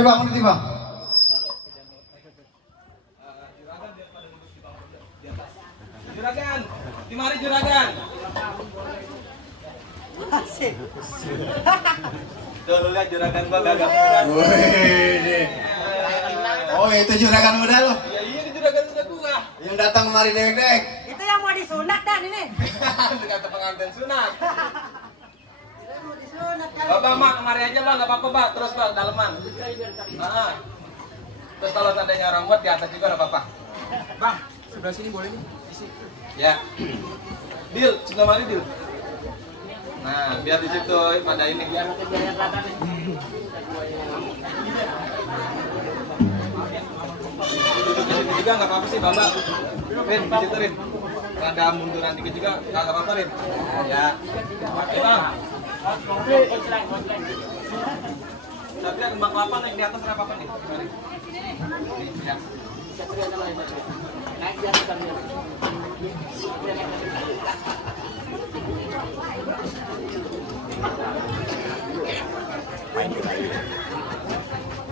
Boleh bang, ini bang. Juragan, di mari juragan. Asik. Tuh lu lihat juragan gua gagap. Wih, oh itu juragan muda lo, Iya iya di juragan muda gua. yang datang kemari dek-dek. Itu yang mau disunat dan ini. Itu kata pengantin sunat. Mau disunat kan. Bapak mak kemari aja bang, nggak apa-apa bang. Terus bang daleman. Nah. Terus kalau seandainya orang buat di atas juga nggak apa-apa. Bang, sebelah sini boleh nih? Ya. Deal, sebelah mari deal. Nah, biar di situ pada ini. Biar duduk di situ juga nggak apa-apa sih bapak. Rin, di situ Rin. Rada munduran dikit juga nggak apa-apa Rin. Ya. Oke bang. Tapi ada kembang kelapa yang di atas apa nih? Mari. Ya.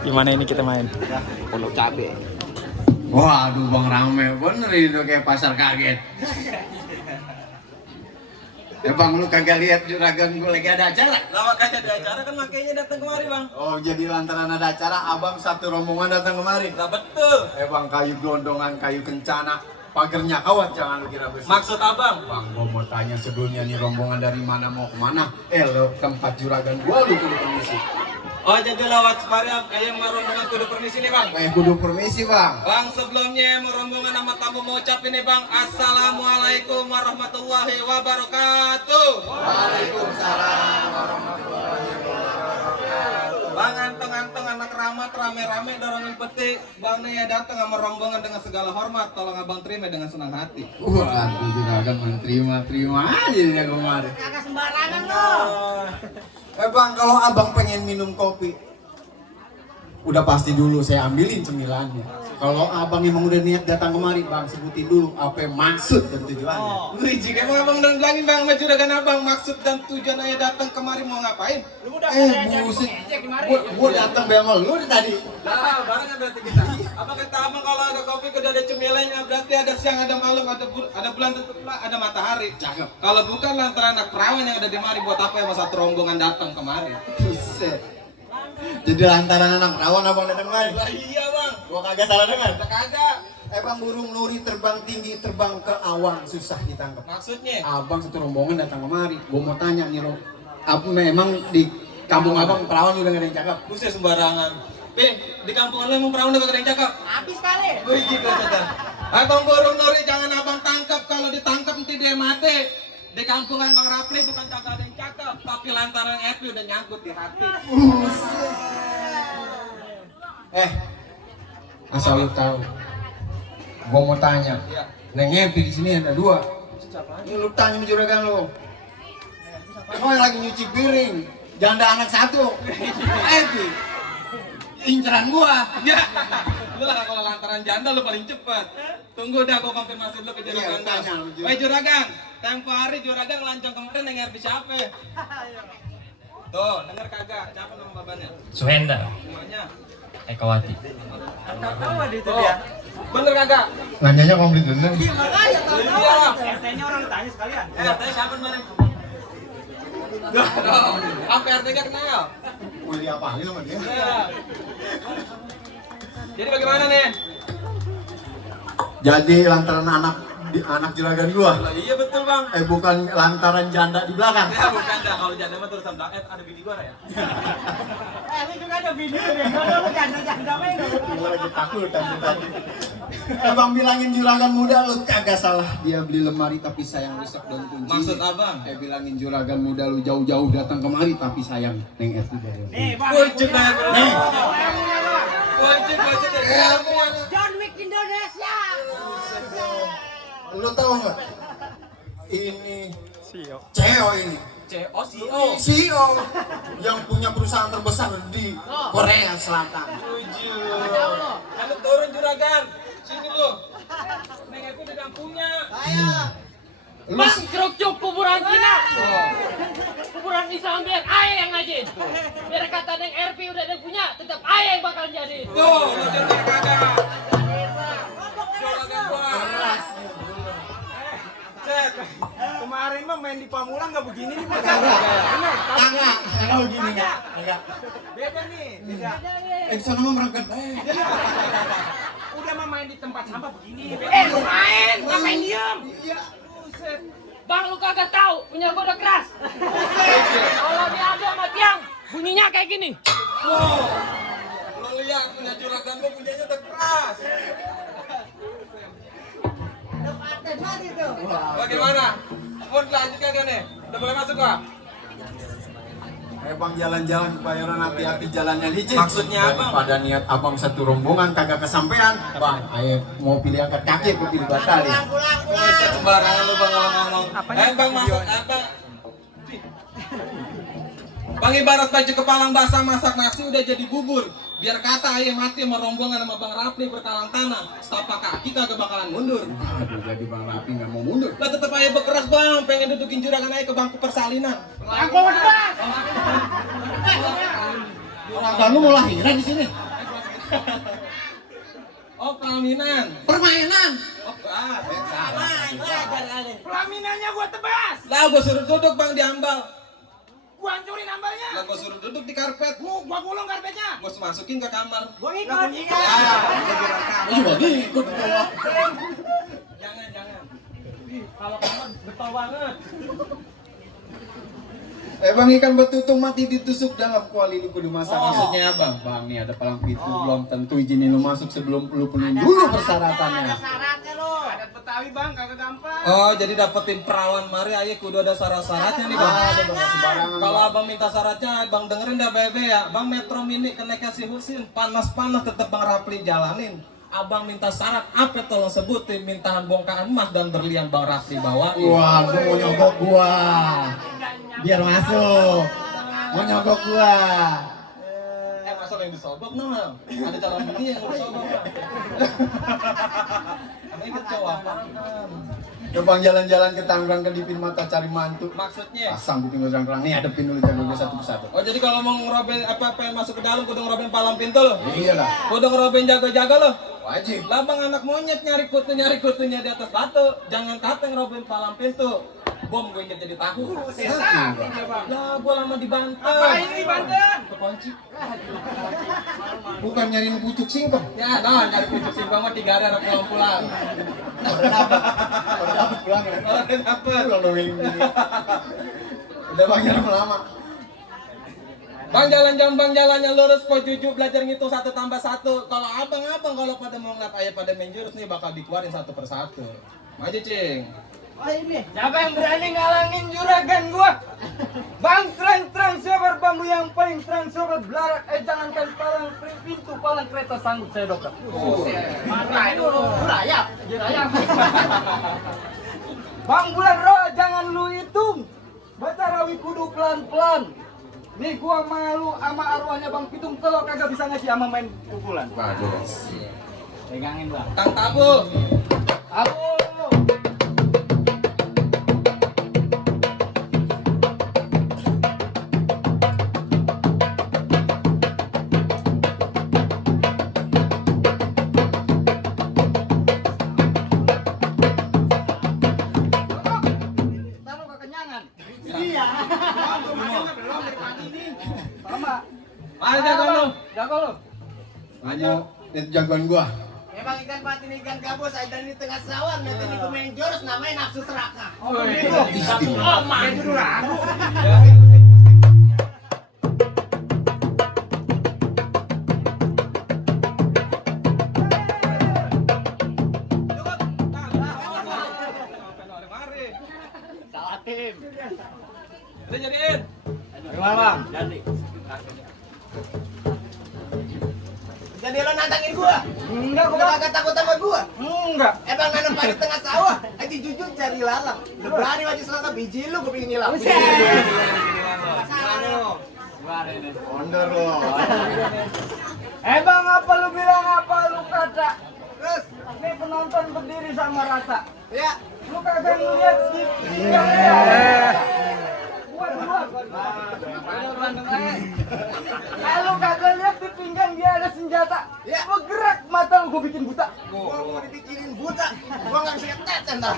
Gimana ini kita main? Pondok cabe. Waduh bang rame bener itu kayak pasar kaget. Bang lu kagak lihat juragan gue lagi ada acara? Lah makanya ada acara kan makanya datang kemari bang. Oh jadi lantaran ada acara abang satu rombongan datang kemari. Lah betul. Bang kayu gelondongan, kayu kencana, pagernya kawat jangan lu kira besi. Maksud abang? Bang gua mau tanya sebelumnya nih rombongan dari mana mau kemana? Lo tempat juragan gua lu kudu permisi. Oh jadi lewat Mariam, yang mau rombongan kudu permisi nih bang. Kudu permisi bang. Bang sebelumnya mau rombongan sama tamu mau ucapin nih bang, assalamualaikum warahmatullahi wabarakatuh. Waalaikumsalam warahmatullahi wabarakatuh. Bang anteng-anteng anak ramat rame-rame dorongin peti. Bang nih ya datang sama rombongan dengan segala hormat, tolong abang terima dengan senang hati. Waduh juragan terima aja dia kemarin. Kagak sembarangan lo. Bang kalau abang pengen minum kopi, udah pasti dulu saya ambilin cemilannya. Kalau abang emang udah niat datang kemari, bang sebutin dulu apa yang maksud dan tujuannya. Rijik emang abang udah bilangin bang sama juragan abang maksud dan tujuan ayah datang kemari mau ngapain? Lu udah Buset, gua datang bengol lu tadi. Nah, barangnya berarti kita. Apa kata abang kalau ada kopi udah ada cemilannya berarti ada siang, ada malam, ada bulan, ada matahari. Cakep. Kalau bukan lantaran anak perawan yang ada di mari buat apa ya satu rombongan datang kemari? Buset. Jadi lantaran anak perawan abang datang kemari. Lah iya bang. Gua kagak salah dengar. Kagak. Bang burung nuri terbang tinggi, terbang ke awan susah ditangkap. Maksudnya? Abang satu rombongan datang kemari. Gua mau tanya nih apa memang di kampung abang perawan udah gak ada yang cakep? Buset sembarangan. Di kampung lu emang perawan udah gak ada yang cakep? habis kali. Wih gitu kata. Abang burung nuri jangan abang tangkap, kalau ditangkap nanti dia mati. Di kampungan Bang Rapli bukan kagak ada yang cakep, tapi lantaran Epi udah nyangkut di hati. Asal lu tahu. Gua mau tanya. Iya. Neng Epi di sini ada dua. Siapa? Ini lu tanya nih juragan lu. Oh yang lagi nyuci piring. Janda anak satu. Epi. Inceran gua. Ya. Lu lah kalau lantaran janda lu paling cepat. Tunggu dah gua konfirmasi dulu ke juragan. tanya lu, Juragan. Woi juragan, tempo hari juragan lancong kemarin denger di siapa? Tuh, denger kagak? Siapa nama babanya? Suhenda, Namanya? Ekawati. Tahu ada itu Tuh. dia. Bener kagak? Nanyanya komplit bener. Iya makanya tahu. Iya. RT-nya orang tanya sekalian. RT siapa kemarin? Apa RT gak kenal? Udah diapain sama dia? Ya. Jadi bagaimana nih? Jadi lantaran anak juragan gua. Lah iya betul bang. Bukan lantaran janda di belakang. Ya bukan dah, kalau janda mah tulisan belakang ada bini gua ya. Ini juga ada video deh. Kalau lu janda-janda main. Gua lagi takut tadi. Bang bilangin juragan muda lu kagak salah. Dia beli lemari tapi sayang rusak dan kunci. Maksud abang? Bilangin juragan muda lu jauh-jauh datang kemari tapi sayang Neng Esti dari. Nih, Bang. Wajib banget bro. Nih. Wajib dari kamu. John Wick Indonesia. Lu tahu nggak? Ini Sio. CEO ini. CEO. CEO yang punya perusahaan terbesar di Korea Selatan. Tujuh. Kamu turun juragan. Sini lu. Neng aku udah punya. Ayo. Lu Bang, kerupuk kuburan Cina. peraturan Islam biar ayah yang ngajin. Biar kata Neng RP udah ada punya, tetap ayah yang bakal jadi. Tuh, lo dengar kagak? Juragan gua. Set. Kemarin mah main di Pamulang nggak begini nih Mas. Kagak begini enggak. Beda nih, beda. Di sana mah merangkat. Udah mah main di tempat sampah begini. Lu main, ngapain diem? Iya. Buset. Bang lu kagak tahu, punya gua udah keras. Kalau diadu sama tiang, bunyinya kayak gini. Wow. Lo lihat punya juragan gua punyanya udah keras. Bagaimana? Mau lanjut kagak nih? Udah boleh masuk gua? Bang jalan-jalan ke Bayoran hati-hati jalannya licin. Maksudnya apa? Pada niat abang satu rombongan kagak kesampean. Bang, ayo mau pilih angkat kaki apa pilih batali? Sembarangan lu bang kalau ngomong. Bang masuk apa? Bang ibarat baju kepalang basah masak nasi udah jadi bubur. Biar kata ayah mati sama rombongan sama Bang Rapli berkalang tanah. Setapak kaki kagak bakalan mundur. Aduh, jadi Bang Rapi nggak mau mundur. Lah tetep ayah berkeras bang, pengen dudukin juragan ayah ke bangku persalinan. Aku mau keras. Juragan lu mau lahiran di sini? Oh pelaminan. Permainan. Oh salah. Pelaminannya gua tebas. Lah gua suruh duduk bang di ambal. Gua hancurin ambalnya. Lah gua suruh duduk di karpet. Gua gulung karpetnya. Gua masukin ke kamar. Gua ngikut. Juga ikut ke bawah. Jangan. Kalau kamu betul banget. Bang ikan betutung mati ditusuk dalam kuali lu kudu masak. Maksudnya apa? Bang nih ada palang pintu belum tentu izinin lu masuk sebelum lu penuhi dulu persyaratannya. Syaratnya lo. Adat Betawi bang, kagak gampang. Oh jadi dapetin perawan mari ayah kudu ada syarat-syaratnya nih bang. Ada bang sembarangan. Kalau abang minta syaratnya, bang dengerin dah bebe ya. Bang Metro Mini keneknya si Husin panas-panas tetep bang Rapli jalanin. Abang minta syarat apa tolong sebutin mintaan bongkahan emas dan berlian bang Rapli bawain. Wah, lu mau nyogok gua. Biar masuk. Mau nyogok gua. Masa yang disobok noh? Ada calon bini yang disobok bang. Ini kecewa apaan? Ke bang jalan-jalan ke Tangerang kedipin mata cari mantu. Maksudnya? Pasang kuping gua Tangerang nih hadepin dulu jago gua satu persatu. Oh jadi kalau mau ngerobin apa yang masuk ke dalam kudu ngerobin palang pintu lo? Iya lah. Kudu ngerobin jaga-jaga lo? Wajib. Lah bang anak monyet nyari kutunya di atas batu. Jangan kata ngerobin palang pintu. Bom gue injek jadi tahu. Lah gua lama di Banten. Ngapain di Banten? Kekunci. Bukan nyariin pucuk singkong. Ya, no, nyari pucuk singkong mah 3 hari anak pulang. Dapat pulang ya. Oh, udah dapet. Pulang dong ini. Udah bang jalan lama. Bang jalannya lurus po jujur belajar ngitung 1 tambah 1. Kalau abang kalau pada mau ngeliat ayah pada main jurus nih bakal dikeluarin satu persatu. Maju cing. Siapa yang berani ngalangin juragan gua? Bang terang sobat bambu yang paling terang sobat belarak. Jangankan palang pintu, palang kereta sanggup saya dokter. Marah dulu, rayap. Bang bulan roh jangan lu hitung. Baca rawi kudu pelan-pelan. Nih gua malu sama arwahnya Bang Pitung kalau kagak bisa ngaji sama main pukulan. Bagus. Pegangin bang. Kang Tabu. Abu. Taruh kekenyangan. Iya. Belum dari pagi nih. Sama. Mana jago lu? Jago lu. Maju. Itu jagoan gua. Memang ikan patin ikan gabus ada di tengah sawah nanti di main jurus namanya nafsu serakah. Oh, gitu. Oh, main dulu ragu. Salah tim. Udah jadiin. Gimana bang? Jadi. Jadi lo nantangin gua? Enggak, Lo kagak takut sama gua? Enggak. Bang nanam padi tengah sawah, aja jujur cari lalang. Lo berani maju selangkah biji lu gua pengen nyilam. Wonder lo. Bang apa lu bilang apa lu kata? Terus, nih penonton berdiri sama rata. Ya, Lu kagak ngeliat di. Gua Kalau kagak lihat di pinggang dia ada senjata, bergerak mata lu gue bikin buta. Gua mau dibikinin buta. Gua nggak bisa ngetet ntar.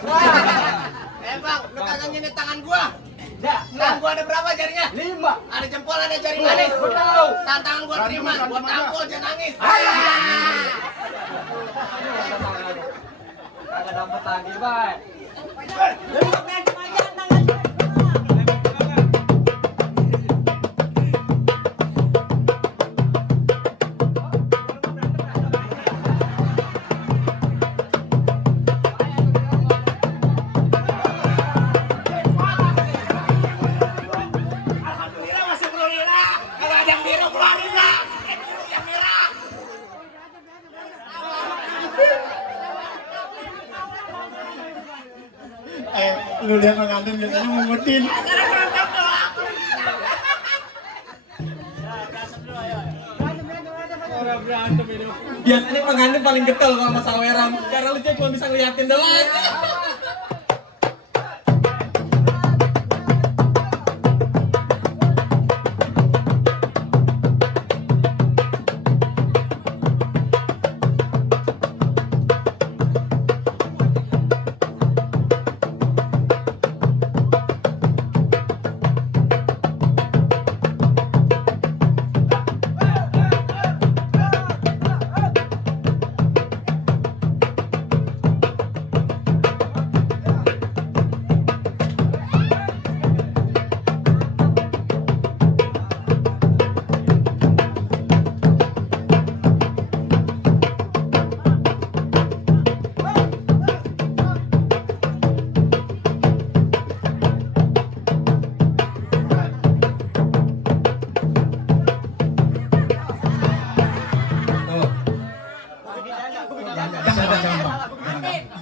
Bang, lu kagak nyenit tangan gua. Ya, Tangan gua ada berapa jarinya? 5. Ada jempol, ada jari manis. Gua tahu. Tantangan gua terima, gua tampol jangan nangis. Kagak dapat lagi, Bay. Alhamdulillah masih bro lila. Kalau ada yang biru keluarin lah. Yang merah. Lu lihat pengantin biasanya ngumutin. Biasanya pengantin paling getol kalau sama saweran. Karena lu cuma bisa ngeliatin doang.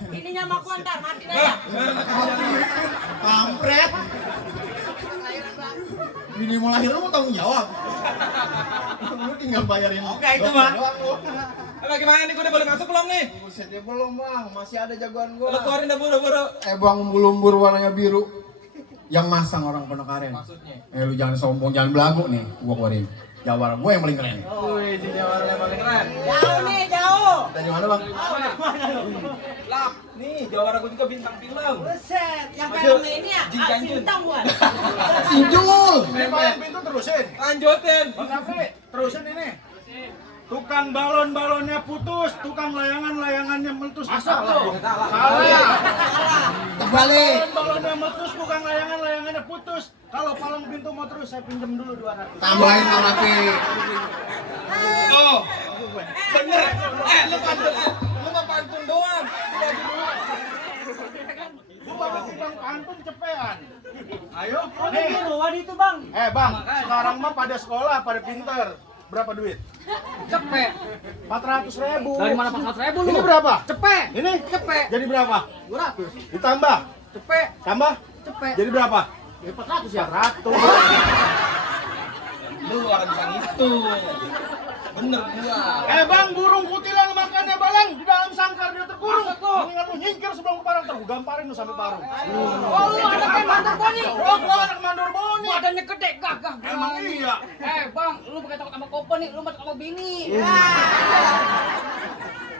Ininya mau aku antar, matiin aja. Kampret. Minimal lahir lu mau tanggung jawab. Lu tinggal bayarin. Oke, itu mah. Lagi mana nih? Gue udah boleh masuk belum nih? Buset ya belum bang, masih ada jagoan gua. Lo keluarin dah buru-buru. Bang umbul-umbul warnanya biru. Yang masang orang Penekaren. Maksudnya? Lu jangan sombong, jangan belagu nih. Gua keluarin. Jawara gua yang paling keren. Wih, di Jawa yang paling keren. Jauh nih, jauh. Dari mana bang? Lap, nih Jawara gue juga bintang film. Buset, yang Ayo, filmnya ini ya, Jin Janjun. bintang bukan? Sinjul. Ini paling pintu terusin. Lanjutin. Bang Apri, terusin ini. Tukang balon-balonnya putus, tukang layangan-layangannya meletus. Salah. Terbalik. Balon-balonnya meletus, tukang layangan-layangannya putus. Kalau palang pintu mau terus, saya pinjam dulu 200. Tambahin Bang Rapi. Oh, bener. Lu pantun, lu mah pantun doang. Gua tukang pantun cepean. Ayo. Wadi itu, Bang. Bang, sekarang mah pada sekolah, pada pinter. Berapa duit? Cepet. 400.000. Dari mana 400.000 lu? Ini berapa? Cepet. Ini? Cepet. Jadi berapa? 200. Ditambah. Cepet. Tambah. Cepet. Jadi berapa? Ya 400 ya. 400. Lu orang bisa ngitung. Bener gua. Bang, burung kutilang makannya balang di dalam sangkar dia terkurung. Mendingan lu nyingkir sebelum ke Parang, ntar gua gamparin lu sampai Parung. Oh, lu anaknya mandor Boni. Oh, gua anak mandor Boni. Badannya gede, gagah. Emang iya. Bang, lu pakai takut sama kopo nih, lu mau takut sama bini.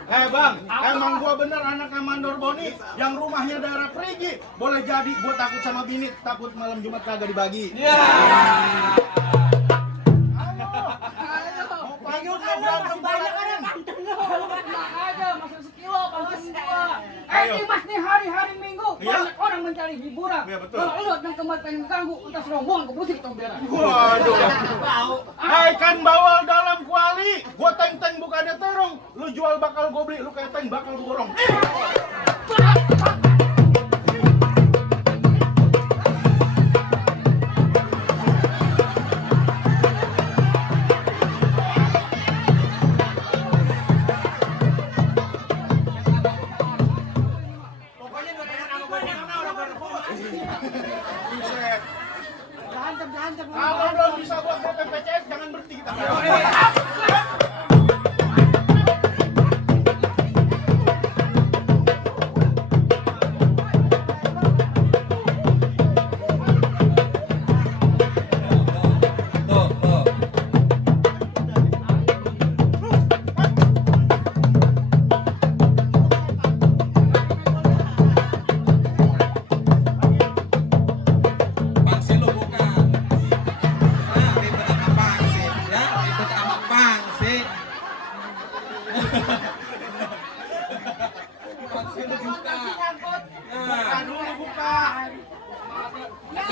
Bang, emang gua bener anaknya mandor Boni yang rumahnya daerah Perigi. Boleh jadi gua takut sama bini, takut malam Jumat kagak dibagi. Iya. Ayo, mau berantem Banyak berantem. ada pantun lu. Lu tenang aja, masuk sekilo pantun gua. Ayo. Ini Mas nih hari-hari Minggu, Iya. banyak orang mencari hiburan. Iya, betul. Kalau lu datang kemari pengen ganggu, entah serombongan ke musik tong berak. Waduh. Hai kan bawal dalam kuali, gua teng-teng bukannya terong. Lu jual bakal gua beli, lu kayak teng bakal gua borong. Buset. Kalau belum bisa buat PPCS, jangan berhenti kita.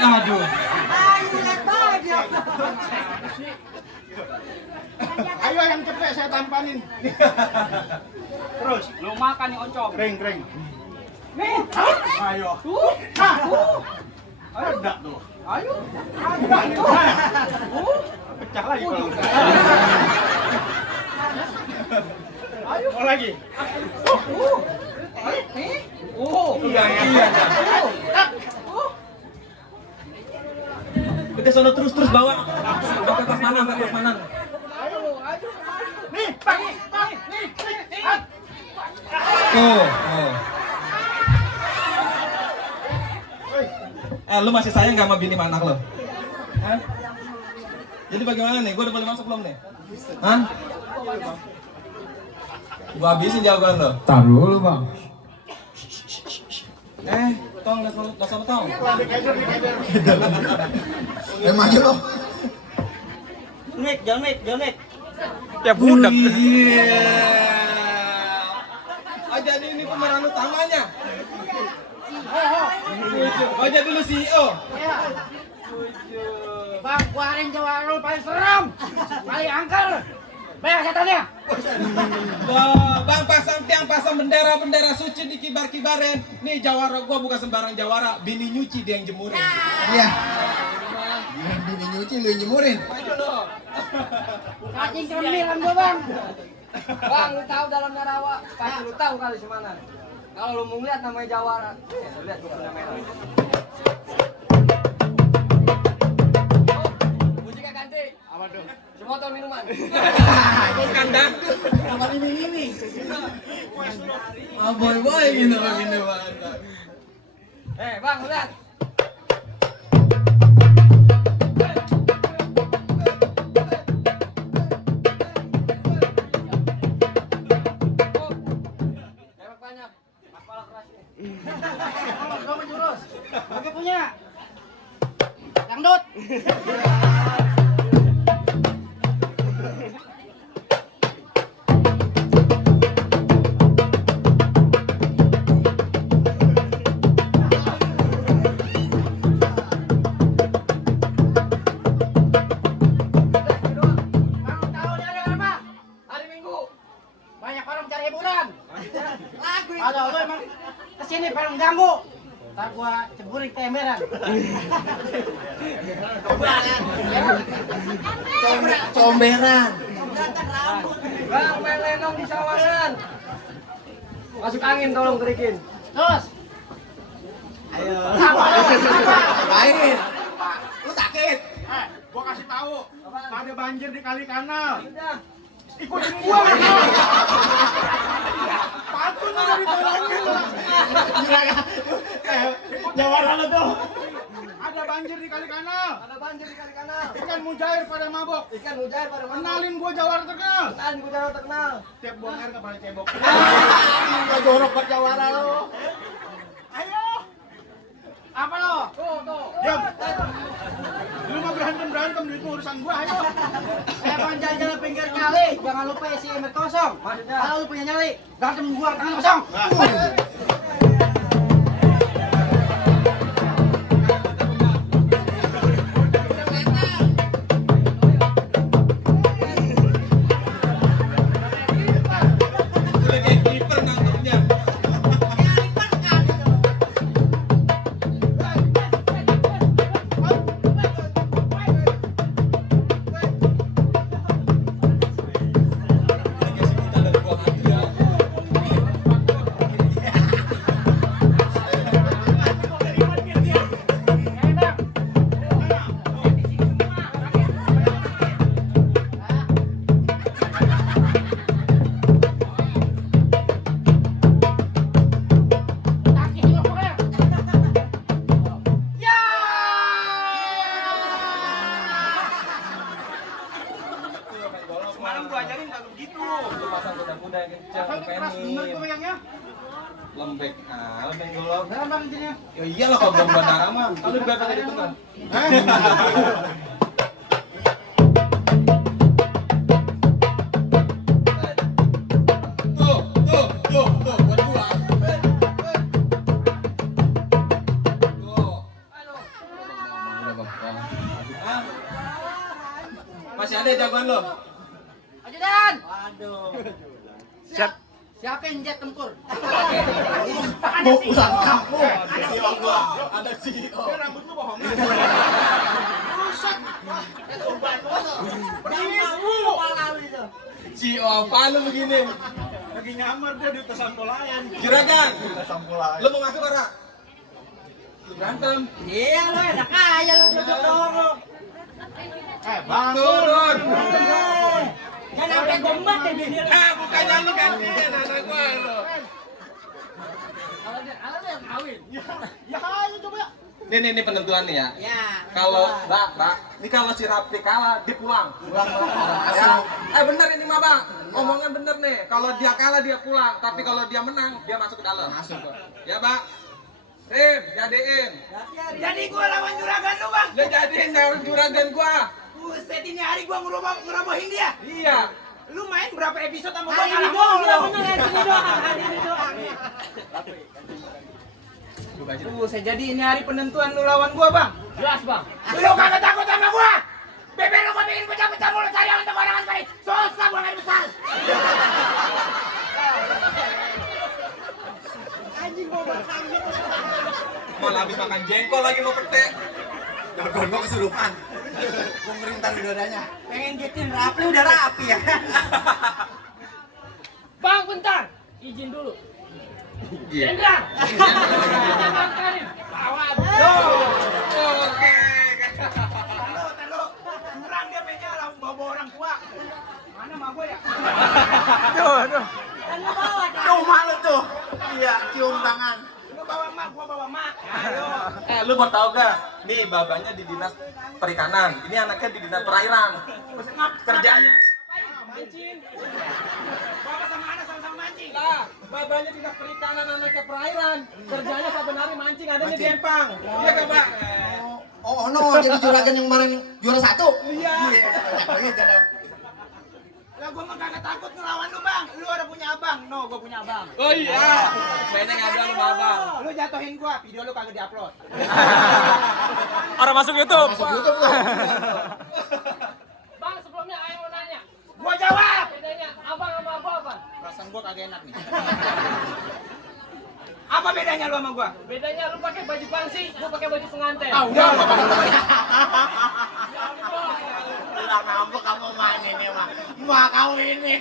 Aduh. Ayo yang cepet saya tampanin. Terus, Lu makan nih oncom. kering. Nih. Ayo. Ada tuh. Ayo. Ada nih. Pecah lagi kalau. Ayo. Mau lagi. Iya. Udah sono terus bawa. Sampai pas mana? Nih, Pak. Oh. Lu masih sayang gak sama bini anak lo? Hah? Jadi bagaimana nih? Gue udah boleh masuk belum nih? Hah? Gua habisin jawaban lo. Tar dulu bang. Tong, gak sama tong. Aja lo. Jamet. Ya budak. Iya. Jadi ini pemeran utamanya. Aja dulu CEO. Bang, keluarin jawara lu paling seram. Paling angker. Banyak setannya. Wah, Bang pasang tiang, pasang bendera suci di kibar-kibarin. Nih jawara gua bukan sembarang jawara, bini nyuci dia yang jemurin. Iya. Bini nyuci lu yang jemurin. Cacing keremilan gua, Bang. Bang, lu tahu dalamnya rawa? Pasti lu tahu kali semana. Kalau lu mau lihat namanya jawara, lu lihat tuh namanya. Musiknya ganti. Apa tuh? Semotol minuman. Bukan dangdut. Apa ini? Boy gini Bang. Bang, lu lihat. Tembak banyak. Kepala keras nih. Gua mau jurus. Oke punya. Dangdut. Kalau lu emang kesini pengen ganggu, ntar gua ceburin ke emberan. Comberan. Bang, main lenong di sawangan. Masuk angin tolong terikin. Terus. Ayo. Lain. Lu sakit. Gua kasih tahu. Ada banjir di kali kanal. Udah. Ikutin gua. Pantun lu dari tolongin lu. Jawara lu tuh. Ada banjir di kali kanal. Ada banjir di kali kanal. Ikan mujair pada mabok. Ikan mujair pada mana? Kenalin gua jawara terkenal. Kenalin gua jawara terkenal. Tiap buang air kepala cebok. Gak jorok buat jawara lu. Ayo. Apa lo? Tuh. Diam. Lu mau berantem duit urusan gua, ayo. Bang, jalan-jalan pinggir kali. Jangan lupa isi ember kosong. Kalau lu punya nyali, berantem gua tangan kosong. Udah kayak kiper nangkepnya. Semalam gua ajarin kagak begitu. Lu pasang kuda-kuda yang kencang, Keras bener gua pegangnya. lembek lembek dulu. Dalam bang intinya. Ya iyalah kalau belum bandara mah. Kalau di bandara itu kan. Tuh, buat gua. Tuh. Masih ada jagoan lo? Ajudan. Siap. Siapa yang jet tempur? Mau pulang kampung. Ada CEO gua. Ada CEO. Rambut lu bohong. Buset. Itu uban lu tuh. Kepala lu itu. CEO apa lu begini? Lagi nyamar dia di atas sampolayan. Juragan, Sampolayan. lu mau masuk ora? Lu berantem. Iya lu enak aja lu duduk dorong. Bang. Turun. Jangan sampai gombat ya bini lu. Bukannya lu gantiin anak gua lu. Kalau dia kawin. Ya ayo coba ya. Ini penentuan nih ya. Ya. Kalau Mbak, ini kalau si Rapli kalah, dia pulang. Ya. Bener ini mah Bang. Omongan bener nih. Kalau dia kalah dia pulang, tapi kalau dia menang dia masuk ke dalam. Masuk. Ya Bang. Rim, jadiin. Jadi gua lawan juragan lu, Bang. Lu jadiin daun juragan gua. Buset, ini hari gua ngerobohin dia. Iya. Lu main berapa episode sama gua kalah mulu. Hari ini doang. Buset, jadi ini hari penentuan lu lawan gua, Bang. Jelas bang. Lu kagak takut sama gua? Bebe lu gua bikin pecah-pecah mulut saya untuk orang kali. Susah gua main besar. Anjing gua bakal gitu. Mau habis makan jengkol lagi mau petek. Jagoan gua kesurupan. Gua merintah di dadanya. Pengen gitin Rapli udah rapi ya. Bang bentar. Izin dulu. Iya. Hendra. Kita Bang Karim. Lawan. Oke. Tahu. Curang dia pengen bawa orang tua. Mana mah gua ya? Tuh. Kan lu bawa kan? Tuh malu tuh. Iya, cium tangan. Lu bawa mak, gua bawa mak. Ayo. Lu mau tahu gak? Nih babanya di dinas perikanan, ini anaknya di dinas perairan. Kerjanya Mancing. Bawa sama anak sama-sama mancing. lah, babanya dinas perikanan, anaknya perairan. Kerjanya saben hari mancing, adanya di Empang. Iya gak Pak? Oh, no, jadi juragan yang kemarin juara 1. Iya. Begitu dong. Lah gua mah kagak takut ngelawan lu, Bang. Lu ada punya abang. No, gua punya abang. Oh iya. Kayaknya nggak ada lu babang. Lu jatuhin gua, video lu kagak diupload. Orang masuk YouTube. Bang sebelumnya Ayah mau nanya. Gua jawab. Bedanya abang sama gua apa? Perasaan gua kagak enak nih. Apa bedanya lu sama gua? Bedanya lu pakai baju pangsi, gua pakai baju pengantin. Ah, udah gua Lah ngambek kamu main ini mah. Mau kawin nih.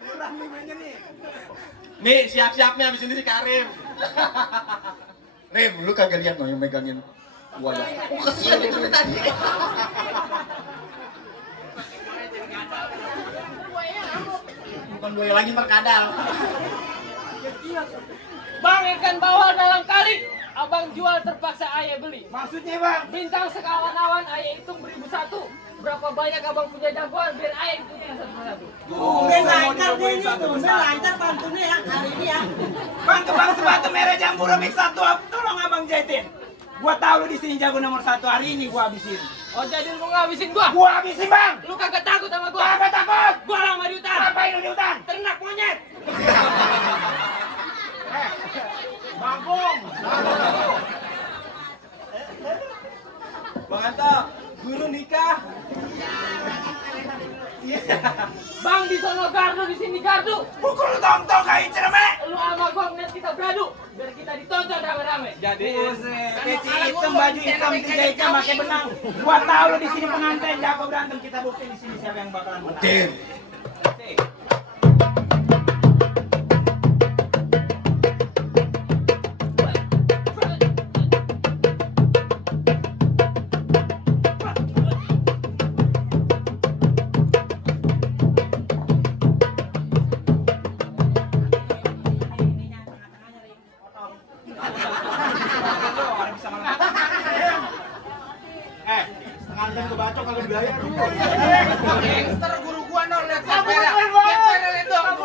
Kurang nih mainnya nih. Nih siap-siapnya abis ini si Karim. Rim, lu kagak lihat no yang megangin buaya. Oh, kesian itu dari tadi. Bukan buaya lagi merkadal. Bang ikan bawal dalam kali. Abang jual terpaksa Ayah beli. Maksudnya, Bang? Bintang sekawan-awan Ayah hitung 1001. Berapa banyak abang punya jagoan biar Ayah hitungnya satu persatu. Lancar dia ini tuh, lancar bantunya ya hari ini ya. Bang, Bang sepatu merah Jambul Mix 1, tolong abang jahitin. Gua tahu lu di sini jago nomor 1 hari ini gua habisin. Oh jadi lu ngabisin gua? Gua habisin, Bang. Lu kagak takut sama gua? Kagak takut. Gua lama di hutan. Ngapain lu di hutan? Ternak monyet. Bangkong. Bang Anto, guru nikah. Bang di sono gardu, di sini gardu. Pukul tong-tong kayak cermek. Lu sama gua ngeliat kita beradu. Biar kita ditonton rame-rame. Jadi Peci hitam, baju hitam, 3 hitam, pakai benang. Gua tahu lu di sini pengantin jago berantem. Kita bukti di sini siapa yang bakalan menang. Din. Pengantin kebacok kagak dibayar. Gangster guru gua no, lihat sepeda. Sepeda lihat dong.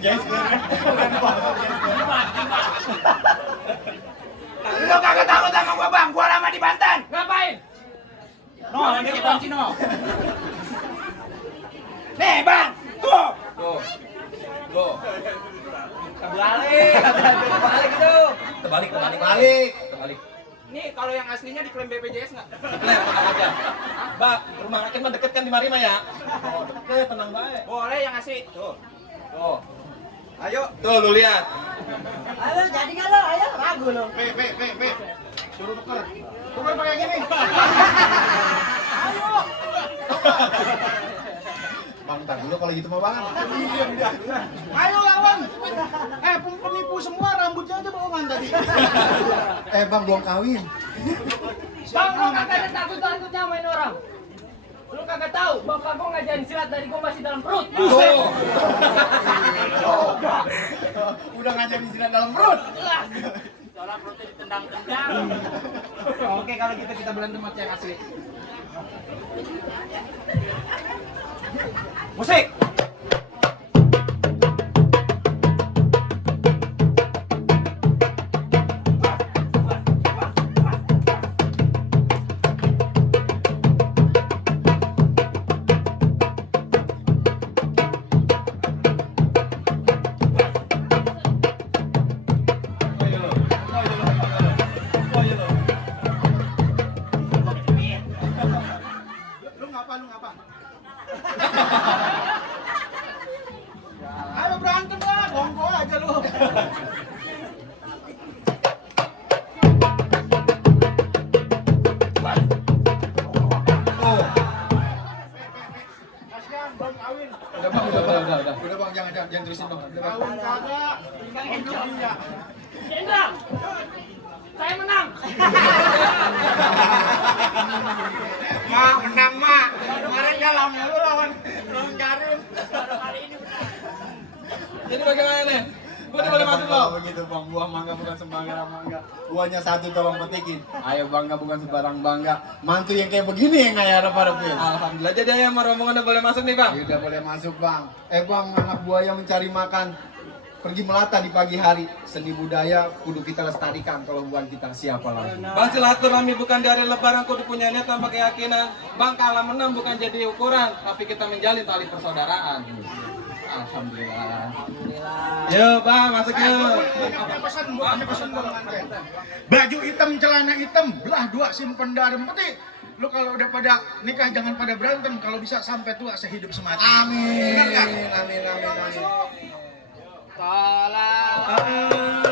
Guys, Lu kagak takut sama gua, Bang? Gua lama di Banten. Ngapain? No, ini kunci no. Nih, Bang. Tuh. tuh. Tuh. Balik. ya. Oke, tenang baik. Boleh yang ngasih. Tuh. Tuh. Ayo. Tuh lu lihat. Ayo jadi kan lo, ayo ragu lo. P. Suruh tuker. Tuker pakai gini. Ayo. Bang, tar dulu kalau gitu mah bang. Diam dah. Ayo lawan. Penipu semua rambutnya aja bohongan tadi. Bang belum kawin. Bang, lu kagak ada takut-takutnya main orang. Lu kagak tahu, bapak gua ngajarin silat dari gua masih dalam perut. Tuh. Udah ngajarin silat dalam perut. Soalnya perutnya ditendang-tendang. Oke, kalau gitu kita berantem sama yang asli. Musik. Lu ngapa? Ayo berantem lah, gonggo aja lu. Kasihan belum kawin. Udah bang, udah. Udah bang, jangan terusin bang. Udah bang. Kawin kagak. Hidup dia. Jendral, saya menang. Mak, menang mak. Kemarin kalah mulu lawan Karim. Jadi bagaimana nih? Udah boleh masuk lo. Begitu bang, buah mangga bukan sembarang mangga. Buahnya satu tolong petikin. Ayo bangga bukan sembarang bangga. Mantu yang kayak begini yang kayak harap-harapin. Alhamdulillah, jadi ayam rombongan udah boleh masuk nih bang. Udah boleh masuk bang. Bang, anak buaya mencari makan. Pergi melata di pagi hari. Seni budaya kudu kita lestarikan. Kalau bukan kita siapa lagi? Bang, silaturahmi bukan dari lebaran, kudu punya niat tanpa keyakinan. Bang, kalah menang bukan jadi ukuran, tapi kita menjalin tali persaudaraan. Alhamdulillah. Yo bang, masuk yuk. Punya pesan buat pengantin. Baju hitam, celana hitam, belah dua simpen dalam peti. Lu kalau udah pada nikah jangan pada berantem. Kalau bisa sampai tua sehidup semati. Amin. Ingat nggak? Amin. Salam.